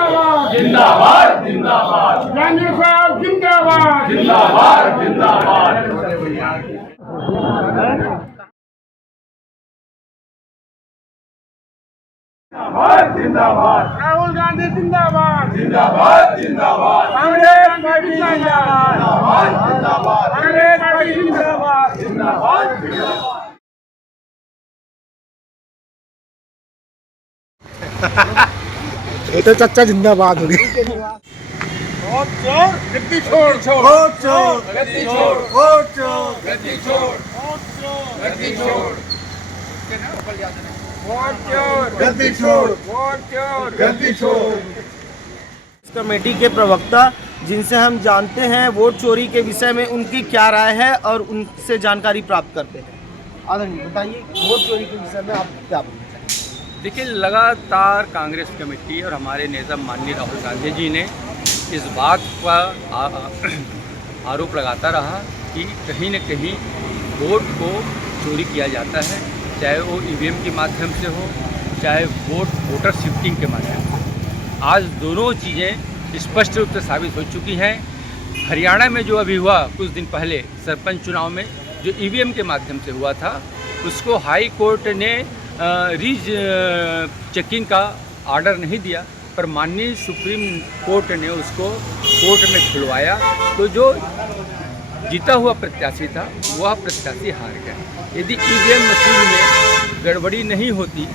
जिंदाबाद जिंदाबाद जिंदाबाद गांधी साहब जिंदाबाद जिंदाबाद जिंदाबाद जिंदाबाद राहुल गांधी जिंदाबाद जिंदाबाद जिंदाबाद कांग्रेस पार्टी जिंदाबाद जिंदाबाद कांग्रेस पार्टी जिंदाबाद जिंदाबाद छोटे चाचा जिंदाबाद हो गई। वोट चोर गद्दी छोड़ वोट चोर गद्दी छोड़ वोट चोर गद्दी छोड़ गद्दी छोड़ वोट चोर गद्दी छोड़ वोट चोर गद्दी छोड़ कमेटी के प्रवक्ता जिनसे हम जानते हैं वोट चोरी के विषय में उनकी क्या राय है और उनसे जानकारी प्राप्त करते हैं। आदरणीय बताइए, वोट चोरी के विषय में आप क्या बोलना चाहेंगे? देखिए, लगातार कांग्रेस कमेटी और हमारे नेता माननीय राहुल गांधी जी ने इस बात का आरोप लगाता रहा कि कहीं न कहीं वोट को चोरी किया जाता है, चाहे वो ईवीएम के माध्यम से हो, चाहे वोटर शिफ्टिंग के माध्यम से। आज दोनों चीज़ें स्पष्ट रूप से साबित हो चुकी हैं। हरियाणा में जो अभी हुआ कुछ दिन पहले सरपंच चुनाव में जो ईवीएम के माध्यम से हुआ था, उसको हाई कोर्ट ने चेकिंग का ऑर्डर नहीं दिया, पर माननीय सुप्रीम कोर्ट ने उसको कोर्ट में खुलवाया। तो जो जीता हुआ प्रत्याशी था वह प्रत्याशी हार गया। यदि ईवीएम मशीन में गड़बड़ी नहीं होती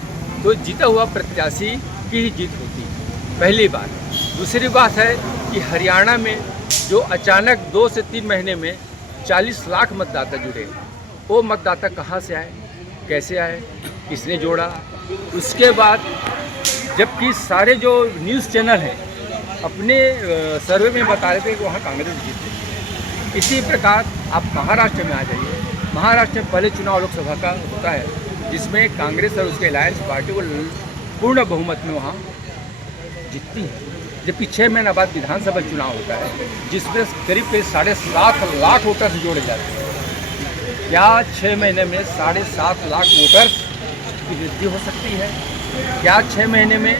तो जीता हुआ प्रत्याशी की ही जीत होती। पहली बात। दूसरी बात है कि हरियाणा में जो अचानक 2 से 3 महीने में 40 लाख मतदाता जुड़े, वो मतदाता कहाँ से आए, कैसे आए, किसने जोड़ा? उसके बाद जबकि सारे जो न्यूज़ चैनल हैं अपने सर्वे में बता रहे थे कि वहाँ कांग्रेस जीते। इसी प्रकार आप महाराष्ट्र में आ जाइए। महाराष्ट्र में पहले चुनाव लोकसभा का होता है जिसमें कांग्रेस और उसके अलायंस पार्टी को पूर्ण बहुमत में वहाँ जीतती है। जबकि 6 महीना बाद विधानसभा चुनाव होता है जिसमें करीब 7.5 लाख वोटर्स जोड़े जाते हैं। क्या 6 महीने में 7.5 लाख वोटर्स की वृद्धि हो सकती है? क्या 6 महीने में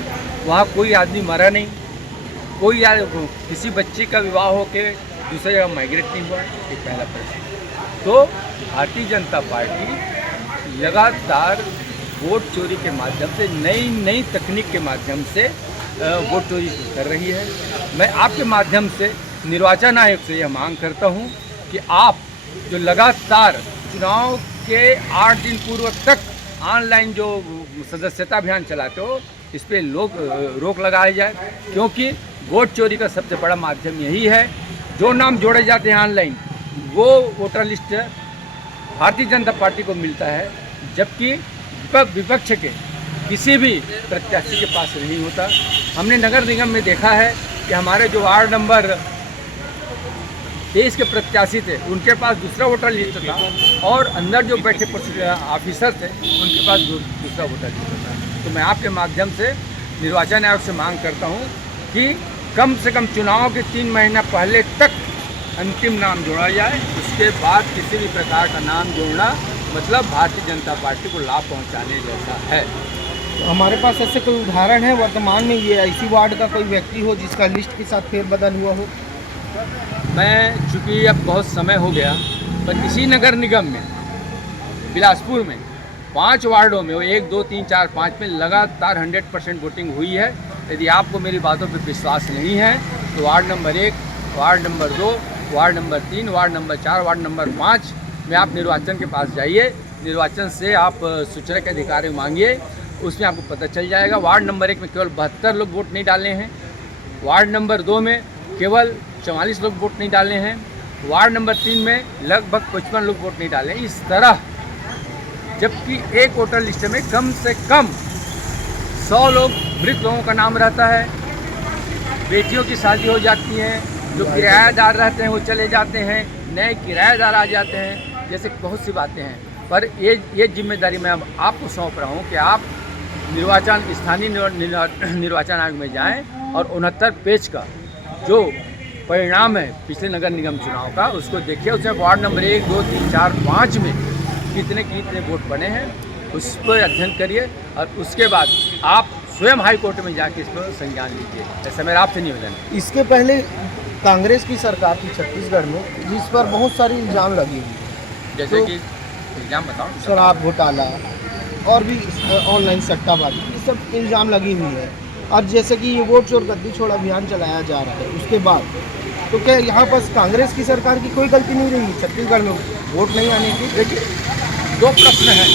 वहाँ कोई आदमी मरा नहीं, कोई किसी बच्चे का विवाह होकर दूसरी जगह माइग्रेट नहीं हुआ? ये पहला प्रश्न। तो भारतीय जनता पार्टी लगातार वोट चोरी के माध्यम से, नई तकनीक के माध्यम से वोट चोरी कर रही है। मैं आपके माध्यम से निर्वाचन आयोग से यह मांग करता हूं कि आप जो लगातार चुनाव के 8 दिन पूर्व तक ऑनलाइन जो सदस्यता अभियान चलाते हो, इस पर रोक लगाई जाए, क्योंकि वोट चोरी का सबसे बड़ा माध्यम यही है। जो नाम जोड़े जाते हैं ऑनलाइन वो voter list Bharatiya Janata party को मिलता है, जबकि विपक्ष के किसी भी प्रत्याशी के पास नहीं होता। हमने नगर निगम में देखा है कि हमारे जो वार्ड नंबर 23 के प्रत्याशी थे उनके पास दूसरा वोटर लिस्ट था और अंदर जो बैठे ऑफिसर थे उनके पास दूसरा वोटर लिस्ट था। तो मैं आपके माध्यम से निर्वाचन आयोग से मांग करता हूं कि कम से कम चुनाव के 3 महीना पहले तक अंतिम नाम जोड़ा जाए। उसके बाद किसी भी प्रकार का नाम जोड़ना मतलब भारतीय जनता पार्टी को लाभ पहुंचाने जैसा है। तो हमारे पास ऐसे कोई उदाहरण है वर्तमान में ये ऐसी वार्ड का कोई व्यक्ति हो जिसका लिस्ट के साथ फेरबदल हुआ हो? मैं चूँकि अब बहुत समय हो गया, पर इसी नगर निगम में बिलासपुर में 5 वार्डों में 1, 2, 3, 4, 5 में लगातार 100% वोटिंग हुई है। यदि आपको मेरी बातों पर विश्वास नहीं है तो ward number 1, ward number 2, ward number 3, ward number 4, ward number 5 में आप निर्वाचन के पास जाइए। निर्वाचन से आप सूचना के अधिकारी मांगिए, उसमें आपको पता चल जाएगा। वार्ड नंबर 1 में केवल 72 लोग वोट नहीं डाले हैं, वार्ड नंबर 2 में केवल 44 लोग वोट नहीं डाले हैं, वार्ड नंबर 3 में लगभग 55 लोग वोट नहीं डाले हैं। इस तरह जबकि एक वोटर लिस्ट में कम से कम 100 लोग मृत लोगों का नाम रहता है, बेटियों की शादी हो जाती है, जो किराएदार रहते हैं वो चले जाते हैं, नए किराएदार आ जाते हैं, जैसे बहुत सी बातें हैं। पर ये जिम्मेदारी मैं अब आपको सौंप रहा हूँ कि आप स्थानीय निर्वाचन आयोग में जाएं और 69 पेज का जो परिणाम है पिछले नगर निगम चुनाव का उसको देखिए। उसमें वार्ड नंबर 1, 2, 3, 4, 5 में कितने वोट पड़े हैं उस पर अध्ययन करिए और उसके बाद आप स्वयं हाई कोर्ट में जाके इसको संज्ञान लीजिए, ऐसा मेरा आपसे निवेदन है। इसके पहले कांग्रेस की सरकार थी छत्तीसगढ़ में, जिस पर बहुत सारी इल्ज़ाम लगी हुई है, जैसे तो कि इल्ज़ाम बताओ। शराब घोटाला और भी ऑनलाइन सट्टाबाजी, ये सब इल्ज़ाम लगी हुई है। और जैसे कि ये वोट चोर गद्दी छोड़ अभियान चलाया जा रहा है, उसके बाद तो क्या यहाँ पर कांग्रेस की सरकार की कोई गलती नहीं रही छत्तीसगढ़ में वोट नहीं आने की? देखिए, दो प्रश्न हैं।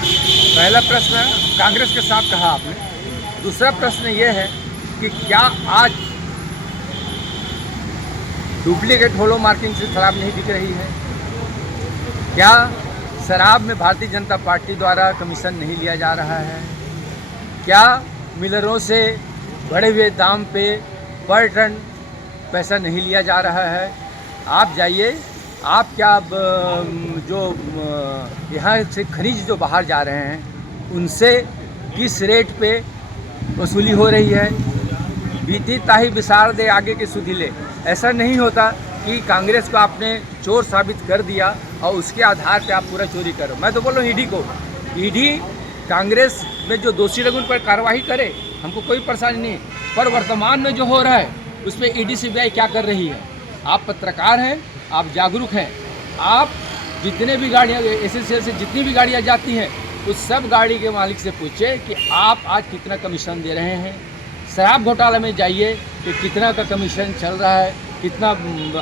पहला प्रश्न कांग्रेस के साथ कहा आपने, दूसरा प्रश्न ये है कि क्या आज डुप्लीकेट होलो मार्किंग से शराब नहीं बिक रही है? क्या शराब में भारतीय जनता पार्टी द्वारा कमीशन नहीं लिया जा रहा है? क्या मिलरों से बढ़े हुए दाम पे पर टन पैसा नहीं लिया जा रहा है? आप जाइए, आप क्या जो यहाँ से खनिज जो बाहर जा रहे हैं उनसे किस रेट पे वसूली हो रही है? बीती ताही विसार दे आगे के सुधिले। ऐसा नहीं होता कि कांग्रेस को आपने चोर साबित कर दिया और उसके आधार पे आप पूरा चोरी करो। मैं तो बोल रहा हूँ ईडी को, ईडी कांग्रेस में जो दोषी लोग उन पर कार्रवाई करे, हमको कोई परेशानी नहीं, पर वर्तमान में जो हो रहा है उस पर ईडी सीबीआई क्या कर रही है? आप पत्रकार हैं, आप जागरूक हैं, आप जितने भी गाड़ियाँ एसएसएल से जितनी भी गाड़ियाँ जाती हैं उस सब गाड़ी के मालिक से पूछे कि आप आज कितना कमीशन दे रहे हैं। शराब घोटाला में जाइए कि कितना का कमीशन चल रहा है, कितना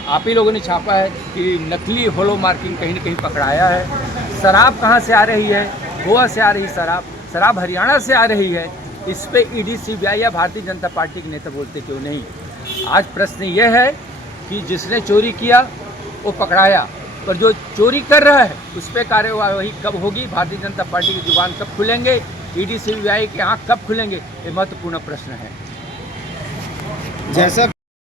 आप ही लोगों ने छापा है कि नकली होलो मार्किंग कहीं न कहीं पकड़ाया है। शराब कहाँ से आ रही है? गोवा से आ रही शराब हरियाणा से आ रही है। इस पे ईडी सीबीआई या भारतीय जनता पार्टी के नेता बोलते क्यों नहीं? आज प्रश्न यह है कि जिसने चोरी किया वो पकड़ाया, पर जो चोरी कर रहा है उस पर कार्यवाही कब होगी? भारतीय जनता पार्टी की जुबान कब खुलेंगे? ईडी सीबीआई के आँख कब खुलेंगे? ये महत्वपूर्ण प्रश्न है। जैसा